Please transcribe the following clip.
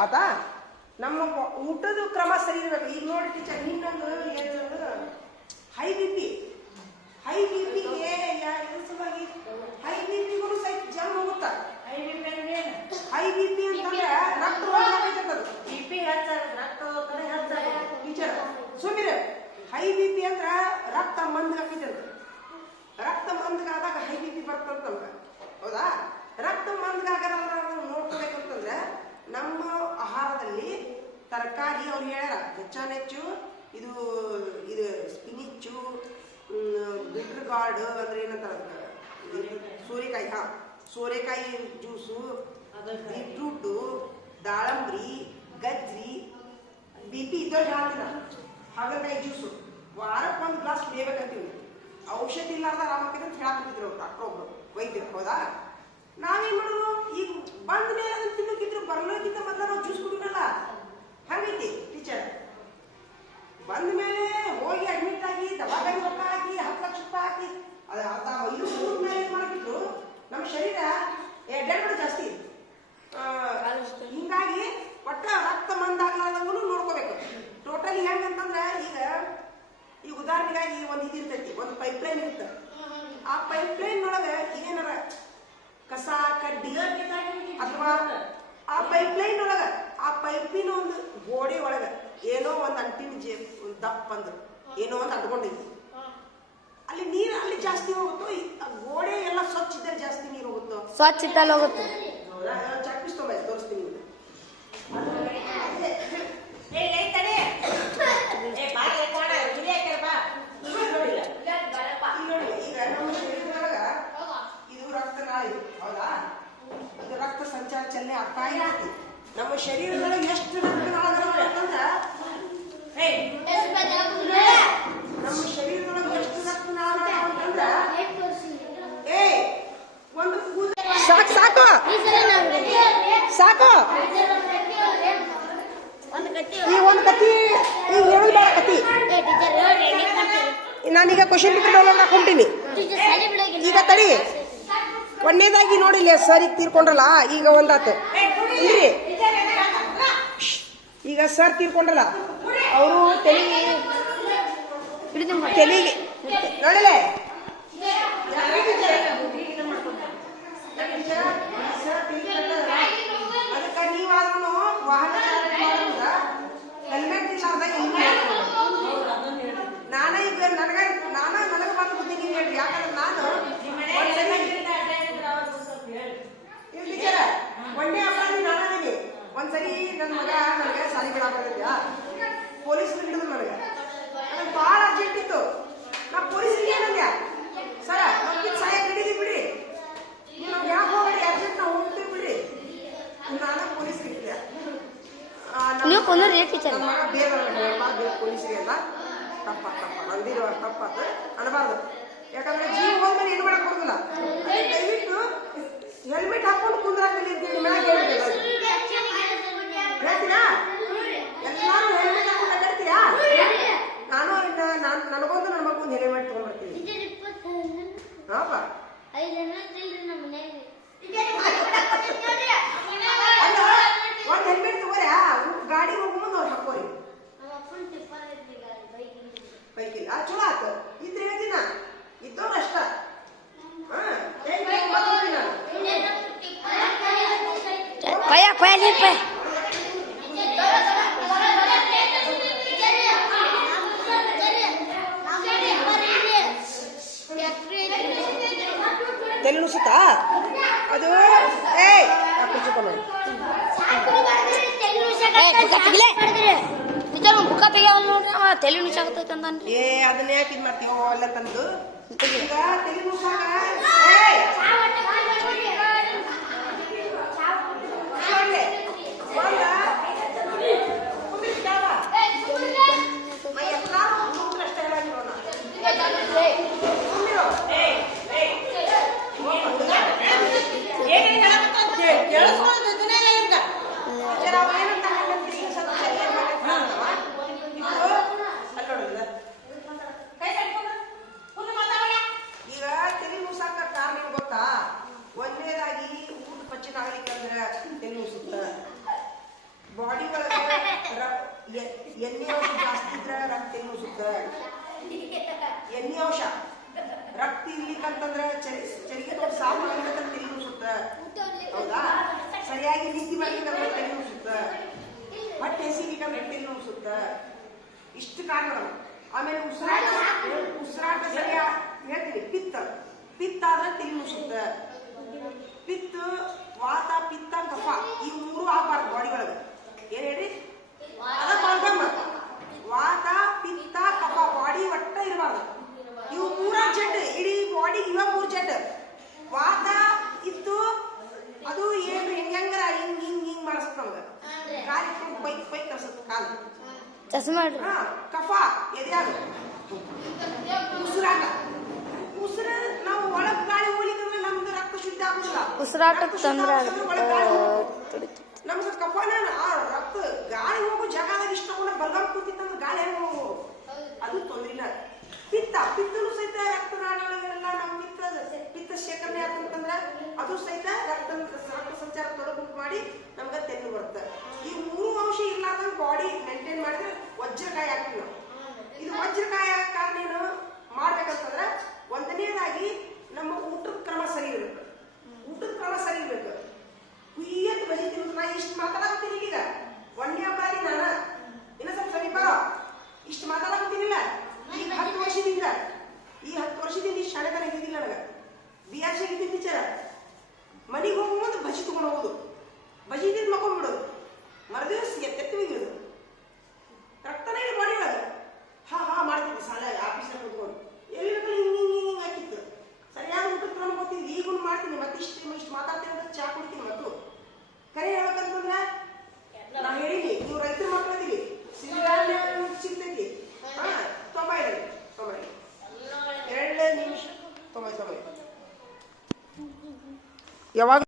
ಆತಾ ನಮ್ಮ ಊಟದ ಕ್ರಮ ಸರಿ ಇರಬೇಕು. ಈಗ ನೋಡಿ ಟೀಚರ್ ಇನ್ನೊಂದು ಏನು high B P high B P ಸಲುವಾಗಿ ಹೈ ಬಿ ಪಿಗೂ ಸಹಿತ ಜಮ್ ಹೋಗುತ್ತ ಹೈ ಬಿ ಪಿ ಅಂತಂದ್ರೆ ರಕ್ತ ಹೋಗ್ಬೇಕಾಗ್ತದೆ. ಟೀಚರ್ ಸುಮ್ಮನೆ ಹೈ ಬಿ ಪಿ ಅಂದ್ರ ರಕ್ತ ಮಂದಗಾಕೈತೆ ರಕ್ತ ಮಂದಗಾದಾಗ ಹೈ ಬಿ ಪಿ ಬರ್ತಂತಂದ್ರ. ಹೌದಾ ರಕ್ತ ಮಂದಗಾಗಲ್ಲ ನಾವು ನೋಡ್ಕೋಬೇಕಂತಂದ್ರೆ ನಮ್ಮ ಆಹಾರದಲ್ಲಿ ತರಕಾರಿ ಅವ್ರು ಹೇಳ್ಯಾರ ಹೆಚ್ಚಾನೆಚ್ಚು ಇದು ಇದು ಸ್ಪಿನಿಚ್ಚು ಬಿಟ್ರ್ ಗಾರ್ಡ್ ಅಂದ್ರೆ ಏನಂತಾರ ಸೋರೆಕಾಯಿ, ಹಾ, ಸೋರೆಕಾಯಿ ಜ್ಯೂಸು, ಬೀಟ್ರೂಟು, ದಾಳಂಬ್ರಿ ಗಜ್ರಿ ಬಿ ಪಿ ಇದ್ದವ್ರು ಹಾಕಿಲ್ಲ ಹಾಗಲಕಾಯಿ ಜ್ಯೂಸು. ವಾರಕ್ಕೆ ಒಂದು ಗ್ಲಾಸ್ ಕುಡಿಯಬೇಕಂತೀವಿ. ಔಷಧಿ ಇಲ್ಲಾರ್ದ ಆರಾಮಾಗ್ತದೆ ಅಂತ ಹೇಳಾಕತ್ತಿದ್ರು ಅವ್ರು ಡಾಕ್ಟರ್ ಒಬ್ರು. ವೈದ್ಯರು, ಹೌದಾ? ನಾವೇನ್ ಮಾಡೋದು? ಈಗ ಬಂದ ಮೇಲೆ ಅದನ್ನ ತಿನ್ನೋಕಿದ್ರು ಬರ್ಲೋಕ್ಕಿಂತ ಮೊದಲ ನಾವು ಜ್ಯೂಸ್ ಕುಡಿಯೋಣ ಹಂಗೈತಿ ಟೀಚರ್ ಬಂದ ಮೇಲೆ ಹೋಗಿ ಅಡ್ಮಿಟ್ ಆಗಿ ದವಾಖಾನೆ ರೊಕ್ಕ ಹಾಕಿ ಹತ್ತು ಲಕ್ಷ ರೂಪಾಯಿ ಹಾಕಿ. ಅದು ಅರ್ಧ ಇದು ಮುಗಿದ ಮೇಲೆ ಏನ್ ಮಾಡ್ಬಿಟ್ರು ನಮ್ಮ ಶರೀರ ಎಡ್ಡೆಗಳು ಜಾಸ್ತಿ. ಆ, ಹಿಂಗಾಗಿ ಒಟ್ಟ ರಕ್ತ ಮಂದಾಗ್ಲಾರ್ದಂಗೂ ನೋಡ್ಕೋಬೇಕು. ಟೋಟಲಿ ಹೆಂಗಂತಂದ್ರೆ ಈಗ ಈಗ ಉದಾಹರಣೆಗಾಗಿ ಒಂದು ಇದು ಇರ್ತೈತಿ ಒಂದು ಪೈಪ್ ಲೈನ್ ಇರುತ್ತೆ. ಆ ಪೈಪ್ ಲೈನ್ ಒಳಗೆ ಏನಾರ ಕಸ ಕಡ್ಡಿ ಅಥವಾ ಆ ಪೈಪ್ ಲೈನ್ ಒಳಗ ಆ ಪೈಪಿನ ಒಂದು ಗೋಡೆ ಒಳಗೆ ಏನೋ ಒಂದು ಅಂಟಿನ ಜೇ ದಪ್ಪ ಅಂದ್ರು ಏನೋ ಒಂದು ಅಂಟ್ಕೊಂಡೈತಿ ಅಲ್ಲಿ ನೀರು ಅಲ್ಲಿ ಜಾಸ್ತಿ ಹೋಗುತ್ತೋ? ಗೋಡೆ ಎಲ್ಲ ಸ್ವಚ್ಛ ಇದ್ದರೆ ಜಾಸ್ತಿ ನೀರು ಹೋಗುತ್ತೋ? ಸ್ವಚ್ಛ ಇದ್ದಲ್ಲಿ ಹೋಗುತ್ತೆ. ತೋರಿಸ್ತೀನಿ ನಿಮ್ಗೆ. ಈಗ ನೋಡಿ ಈಗ ನೋಡಿ ಈಗ ನಮ್ಮ ಶರೀರದೊಳಗ ಇದು ರಕ್ತನಾಳ ಇದು ಹೌದಾ ಇದು ರಕ್ತ ಸಂಚಾರ ಚಲನೆ ಆಗ್ತಾ ಇರತ್ತೆ ನಮ್ಮ ಶರೀರದೊಳಗೆ ಎಷ್ಟು ರಕ್ತನಾಳಗಳು ಅಂತಂದ್ರ ನಮ್ಮ ಶರೀರದೊಳಗೆ ಎಷ್ಟು ರಕ್ತನಾಳಗಳು ಅಂತಂದ್ರ ಏ ಒಂದು ಕೂದ ಸಾಕು ಸಾಕು ಸಾಕು ಈ ಒಂದು ಕತಿ ಈಗ ಹೇಳೋದು ಬೇಡ ಕತಿ ನಾನೀಗ ಕ್ವಶನ್ ಪೇಪರ್ ಡೌನ್ಲೋಡ್ ಹಾಕೊಂತೀನಿ ಈಗ ತಡಿ. ಒಂದೇದಾಗಿ ನೋಡಿಲ್ಲ ಸರ್ ಈಗ ತೀರ್ಕೊಂಡ್ರಲ್ಲ, ಈಗ ಒಂದಾತು. ಇಲ್ರಿ ಈಗ ಸರ್ ತೀರ್ಕೊಂಡ್ರಲ್ಲ, ಅವರು ತೆಲಿಗೆ ತೆಲಿಗೆ ನೋಡಿಲೆ ಅದಕ್ಕೆ ನೀವಾದ್ರೂ ವಾಹನ ಚಾಲನೆ ಮಾಡುವಾಗ ಹೆಲ್ಮೆಟ್ ಇಲ್ಲಾರ್ದ ಹೆಲ್ಮೆಟ್ ನಾನೇ ಈಗ ನನಗ ನಾನ ನನಗೆ ಬಂದು ಬುದ್ಧಿ ನೀವು ಹೇಳ್ರಿ ಯಾಕಂದ್ರೆ ನಾನು ಒಂದ್ಸರಿ ಇವ್ ಟೀಚರ ಒಂದೇ ಅಪರಾಧಿ ನಾನೇ ಒಂದ್ಸರಿ ನನ್ನ ಮಗ ನನಗೆ ಸಾಲಿ ಬಿಡಾಕಿದ್ಯಾ ಪೊಲೀಸ್ ಹಿಡಿದ್ರು ನನಗೆ ನನಗೆ ಭಾಳ ಅರ್ಜೆಂಟ್ ಇತ್ತು ನಾ ಪೊಲೀಸರಿಗೆ ಏನಂದ್ಯ ಸರ ನಮ್ಗೆ ಸಹಾಯ ಹಿಡಿದಿ ಬಿಡ್ರಿ ನೀವು ನಾವು ಯಾಕೆ ಹೋಗ್ರಿ ಅರ್ಜೆಂಟ್ ನಾವು ಹೋಗ್ತೀವಿ ಬಿಡ್ರಿ ನಾನು ಪೊಲೀಸ್ ಹಿಡಿದೆ ನೀವು ರೇಟ್ ಟೀಚರ್ ನಮ್ಮ ಮಗ ಬೇಗ ಬೇಗ ಪೊಲೀಸರಿಗೆ ಎಲ್ಲ ತಪ್ಪ ತಪ್ಪ ಅನ್ನಬಾರ್ದು ಯಾಕಂದ್ರೆ ಜೀವ ಹೋದ್ಮೇಲೆ ಏನು ಮಾಡಕ್ ಬರುದಿಲ್ಲ ದಯವಿಟ್ಟು ಹೆಲ್ಮೆಟ್ ಹಾಕೊಂಡು ಕುಂದ್ರಾಕಲಿ ಅಂತೇಳಿ ಮ್ಯಾಗ ಹೇಳ್ಬಿಟ್ಟಿಲ್ಲ ಹೇಳ್ತೀರಾ? ಎಲ್ಲಾರು ಹೆಲ್ಮೆಟ್ ಹಾಕೊಂಡು ಅಡ್ಡಾಡ್ತೀರಾ ನಾನು ಇನ್ನ ನಾನು ನನಗೊಂದು ನನ್ನ ಮಗೊಂದು ಹೆಲ್ಮೆಟ್ ತಗೊಂಡ್ಬರ್ತೀನಿ. ಹಾಪ ಅಲ್ಲ ಒಂದು ಹೆಲ್ಮೆಟ್ ತಗೋರಿ ಗಾಡಿ ಹೋಗೋ ಮುಂದೆ ಅವ್ರು ಹಾಕೋರಿ ಬೈಕಿಲ್ಲ ಆ ಚಲೋ ಆತು. ಇದ್ರೆ ಹೇಳ್ತೀನ? ಇದ್ದವ್ರು ಅಷ್ಟ. ನೀರ್ ತಲೆ ನುಸುತ್ತಾ? ಅದು ಏ ಕುರ್ಚಿ ಏ ತಲೆ ನುಚ್ಚಾಗತ್ತೈತೆ ಅಂತಾನ್ರಿ ಏ ಅದನ್ನ ಯಾಕೆ ಇದು ಮಾಡ್ತೀವಿ ಅಲ್ಲ ತಂದು. ಈಗ ತಲೆ ನುಸಾಕ ಏಯ್ ನೋಡ್ರಿ ಒಂದ ಕುಂದ್ರಿ ಜಾಗ. ನಾ ಎಲ್ಲಾರು ಕುಂತ್ರೆ ಅಷ್ಟೇ ಹೇಳಂಗಿಲ್ಲ ನಾ. ಕುಂದ್ರಿರೋ. ಜರ ಅವ ಏನಂತ ಹೇಳಂತ ಈಗ ಸ್ವಲ್ಪ ಸರಿಯಾಗಿ ಮಾತಾಡ್ತಾನವ. ಇದು ಅಲ್ಲಿ ನೋಡು ಇದು. ಈಗ ತಲೆ ನುಸಾಕ ಕಾರಣ ಏನ್ ಗೊತ್ತಾ ಎಣ್ಣೆ ಅಂಶ ರಕ್ತ ಇರ್ಲಿಕ್ಕಂತಂದ್ರ ಚರಿ ಚರಿಗೆ ತೊಟ್ಟು ಸಾಕು ಆಗ್ಬೇಕಂತ ತಲೆ ನುಸುತ್ತ ಹೌದಾ ಸರಿಯಾಗಿ ನೀತಿ ಮಾಡ್ಲಿಕ್ಕಂದ್ರೆ ತಲೆ ನುಸುತ್ತ ಹೊಟ್ಟೆ ಹಸಿಲಿಕ್ಕಂದ್ರೆ ತಲೆ ನುಸುತ್ತ ಇಷ್ಟು ಕಾರಣಗಳು ಆಮೇಲೆ ಉಸಿರಾಟ ಉಸಿರಾಟ ಸರಿಯಾ? ಹೇಳ್ತೀನಿ, ಪಿತ್ತ ಪಿತ್ತ ಆದ್ರೆ ತಲೆ ಪಿತ್ತ ವಾತ ಪಿತ್ತ ಕಫ ಈ ಮೂರು ಆಗ್ಬಾರ್ದು ಬಾಡಿ ಒಳಗೆ ಏನ್ ಹೇಳ್ರಿ ಅದ ಬಲ್ಗಮ್ಮ ವಾತ ಪಿತ್ತ ಕಫ ಬಾಡಿ ಒಟ್ಟ ಇರಬಾರ್ದು ಇವು ಮೂರ ಜಡ್ ಇಡೀ ಬಾಡಿ ಇವ ಮೂರ್ ಜಡ್ ವಾತ ಇತ್ತು ಅದು ಏನು ಹೆಂಗಂಗಾರ ಹಿಂಗ್ ಹಿಂಗ್ ಹಿಂಗ್ ಮಾಡಿಸುತ್ತ ನಮ್ಗ ಕಾಲ್ ಇಟ್ಕೊಂಡು ಬೈಕ್ ಬೈಕ್ ತರ್ಸುತ್ತ ಕಾಲು ಚಸ್ಮಾ ಹಾ ಕಫ ಎದ್ಯಾಗ ಉಸಿರಾಟ. ಉಸಿರ ನಾವು ಒಳಗ್ ಗಾಳಿ ಹೋಗ್ಲಿಕ್ಕಂದ್ರೆ ನಮ್ದು ರಕ್ತ ಶುದ್ಧ ಆಗುದಿಲ್ಲ. ಶುದ್ಧ ತೊಂದ್ರೆ. ಆಗುತ್ತೆ ನಮ್ಗೆ ಕಫನ ಆ ರಕ್ತ ಗಾಳಿ ಹೋಗೋ ಜಾಗದಾಗ ಕೂಡ ಬಲ್ಗಮ್ ಕೂತಿತ್ತಂದ್ರೆ ಗಾಳಿ ಹೆಂಗ್ ಹೋಗು? ಅದು ತೊಂದ್ರೆ ಇಲ್ಲ. ಪಿತ್ತ ಪಿತ್ತನು ಸಹಿತ ರಕ್ತನಾಳಗಳೆಲ್ಲ ನಮ್ಮ ಪಿತ್ತ ಪಿತ್ತ ಶೇಖರಣೆ ಆತಂತಂದ್ರ ಅದು ಸಹಿತ ರಕ್ತ ರಕ್ತ ಸಂಚಾರ ತೊಡಗುಂಟು ಮಾಡಿ ನಮ್ಗೆ ತೆನ್ನು ಬರುತ್ತೆ. ಈ ಮೂರು ಅಂಶ ಇರ್ಲಾರ್ದಂಗ ಬಾಡಿ ಮೇಂಟೈನ್ ಮಾಡಿದ್ರೆ ವಜ್ರಕಾಯಿ ಆಗ್ತೀವಿ ನಾವು. ಇದು ವಜ್ರಕಾಯಿ ಕಾರಣ ಏನು? ಮಾಡ್ಬೇಕಂತಂದ್ರೆ ಒಂದನೇದಾಗಿ ನಮ್ಮ ಊಟದ ಕ್ರಮ ಸರಿ ಇರ್ಬೇಕು. ಊಟದ ಕ್ರಮ ಸರಿ ಇರ್ಬೇಕು. ಕುಯ್ಯತ್ ಬಜಿ ನಾ ಇಷ್ಟು ಮಾತಾಡಕತ್ತೀನಿ ಈಗ. ಒಂದೇ ಬಾರಿ ನಾನು. ಇನ್ನ ಸ್ವಲ್ಪ ಸಮೀಪ ಇಷ್ಟು ಮಾತಾಡಕತ್ತೀನಿಲ್ಲ ಈ ಹತ್ತು ವರ್ಷದಿಂದ. ಈ ಹತ್ತು ವರ್ಷದಿಂದ ಇಷ್ಟು ಶಾಣೆತನ ಇದ್ದಿದ್ದಿಲ್ಲ ನನಗೆ. ಬಿ ಆರ್ ಸಿ ಟೀಚರ್ ಮನೆಗೆ ಹೋಗೋ ಮುಂದೆ ಬಜಿ ತಗೊಂಡು ಹೋಗೋದು. ಬಜಿ ತಿಂದು ಮಕ್ಕೊಂಡ್ಬಿಡೋದು ಮರದಿವಸ ಎತ್ತೆತ್ತಿ ಹೋಗಿರೋದು ಯಾವಾಗ